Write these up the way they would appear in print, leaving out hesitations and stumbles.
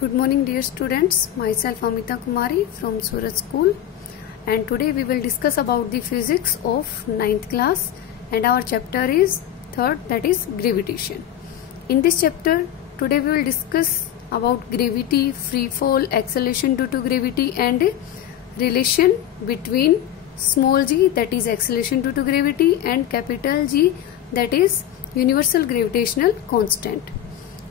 Good morning dear students, myself Amita Kumari from Surat School, and today we will discuss about the physics of 9th class, and our chapter is 3rd, that is gravitation. In this chapter today we will discuss about gravity, free fall, acceleration due to gravity, and relation between small g, that is acceleration due to gravity, and capital G, that is universal gravitational constant.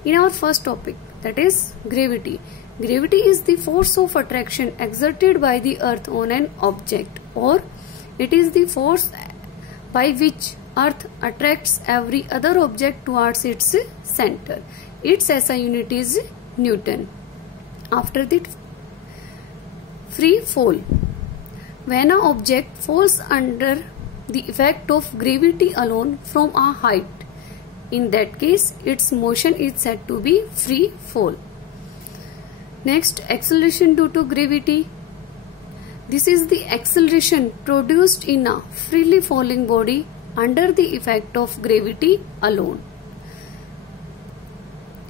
In our first topic, that is gravity. Gravity is the force of attraction exerted by the earth on an object, or it is the force by which earth attracts every other object towards its center. Its SI unit is Newton. After that, free fall. When an object falls under the effect of gravity alone from a height, in that case its motion is said to be free fall. Next, acceleration due to gravity. This is the acceleration produced in a freely falling body under the effect of gravity alone.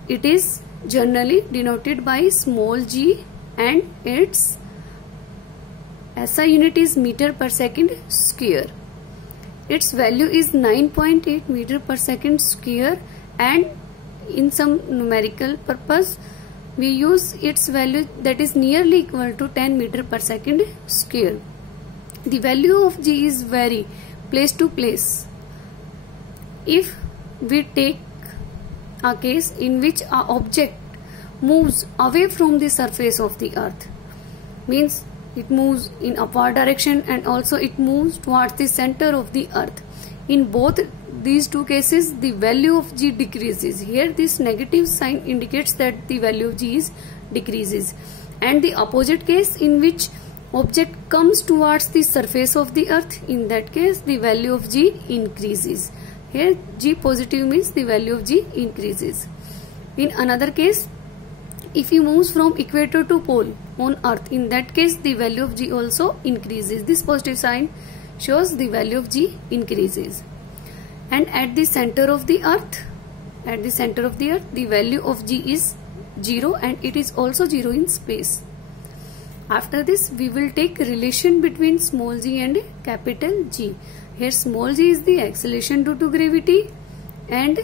It is generally denoted by small g, and its SI unit is meter per second square. Its value is 9.8 meter per second square, and in some numerical purpose we use its value that is nearly equal to 10 meter per second square. The value of G is vary place to place. If we take a case in which an object moves away from the surface of the earth, means it moves in upward direction and also it moves towards the center of the earth. In both these two cases the value of G decreases. Here this negative sign indicates that the value of G is decreases. And the opposite case in which object comes towards the surface of the earth, in that case the value of G increases. Here G positive means the value of G increases. In another case, if he moves from equator to pole on earth, in that case the value of G also increases. This positive sign shows the value of G increases. And at the center of the earth, the value of G is 0, and it is also 0 in space. After this we will take relation between small g and capital G. Here small g is the acceleration due to gravity, and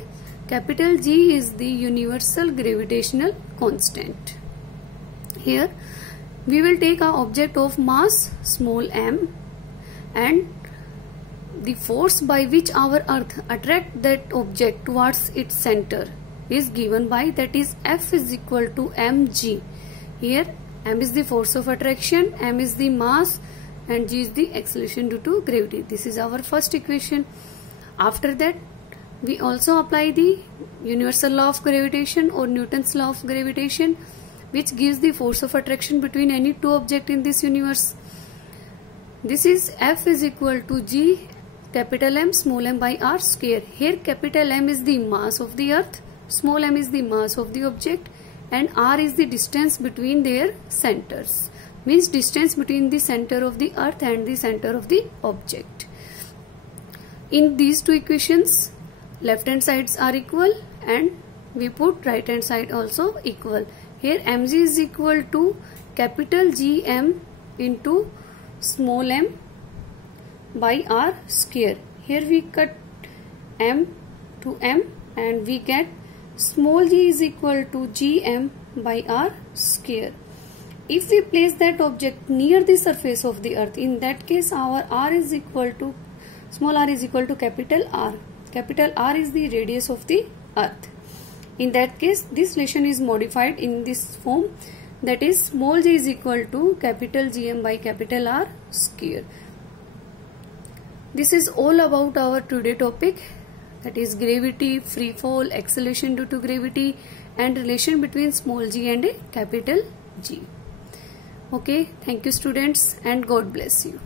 capital G is the universal gravitational constant. Here we will take an object of mass small m, and the force by which our earth attracts that object towards its center is given by, that is F is equal to mg. Here m is the force of attraction, m is the mass, and g is the acceleration due to gravity. This is our first equation. After that we also apply the universal law of gravitation or Newton's law of gravitation, which gives the force of attraction between any two objects in this universe. This is F is equal to G capital M small m by r square. Here capital M is the mass of the earth, small m is the mass of the object, and r is the distance between their centers, means distance between the center of the earth and the center of the object. In these two equations left hand sides are equal, and we put right hand side also equal. Here mg is equal to capital Gm into small m by r square. Here we cut m to m and we get small g is equal to Gm by r square. If we place that object near the surface of the earth, in that case our r is equal to, small r is equal to capital R. Capital R is the radius of the earth. In that case this relation is modified in this form, that is small g is equal to capital Gm by capital R square. This is all about our today topic, that is gravity, free fall, acceleration due to gravity, and relation between small g and capital G. Okay, thank you students, and God bless you.